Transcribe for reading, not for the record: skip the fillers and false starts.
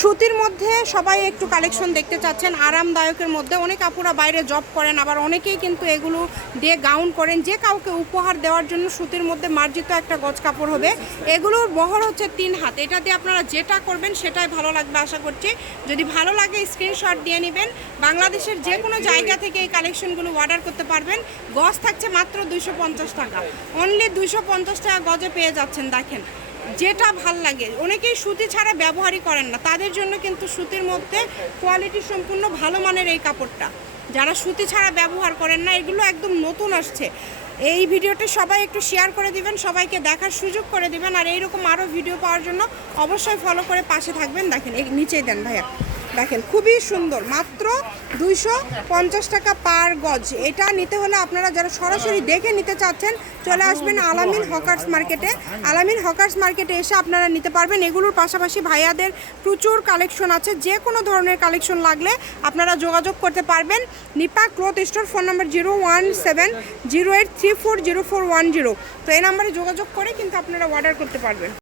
সুতির মধ্যে সবাই একটু কালেকশন দেখতে চাচ্ছেন, আরামদায়কের মধ্যে। অনেক আপুরা বাইরে জব করেন, আবার অনেকেই কিন্তু এগুলো দিয়ে গাউন করেন। যে কাউকে উপহার দেওয়ার জন্য সুতির মধ্যে মার্জিত একটা গজ কাপড় হবে। এগুলোর বহর হচ্ছে 3 হাত। এটা দিয়ে আপনারা যেটা করবেন সেটাই ভালো লাগবে আশা করছি। যদি ভালো লাগে স্ক্রিনশট দিয়ে নেবেন। বাংলাদেশের যে কোনো জায়গা থেকে এই কালেকশনগুলো অর্ডার করতে পারবেন। গজ থাকছে মাত্র 250 টাকা, অনলি 250 টাকা গজে পেয়ে যাচ্ছেন। দেখেন যেটা ভাল লাগে। অনেকেই সুতি ছাড়া ব্যবহারই করেন না, তাদের জন্য কিন্তু সুতির মধ্যে কোয়ালিটি সম্পূর্ণ ভালো মানের এই কাপড়টা। যারা সুতি ছাড়া ব্যবহার করেন না, এগুলো একদম নতুন আসছে। এই ভিডিওটি সবাই একটু শেয়ার করে দিবেন, সবাইকে দেখার সুযোগ করে দিবেন। আর এইরকম আরও ভিডিও পাওয়ার জন্য অবশ্যই ফলো করে পাশে থাকবেন। দেখেন এই নিচেই দেন ভাইয়া, দেখেন খুবই সুন্দর, মাত্র 250 টাকা পার গজ। এটা নিতে হলে আপনারা যারা সরাসরি দেখে নিতে চাচ্ছেন চলে আসবেন আলামিন হকার্স মার্কেটে। আলামিন হকার্স মার্কেটে এসে আপনারা নিতে পারবেন। এগুলোর পাশাপাশি ভাইয়াদের প্রচুর কালেকশন আছে। যে কোনো ধরনের কালেকশন লাগলে আপনারা যোগাযোগ করতে পারবেন। Nipa cloth store, phone number 01708340410। তো এই নাম্বারে যোগাযোগ করে কিন্তু আপনারা অর্ডার করতে পারবেন।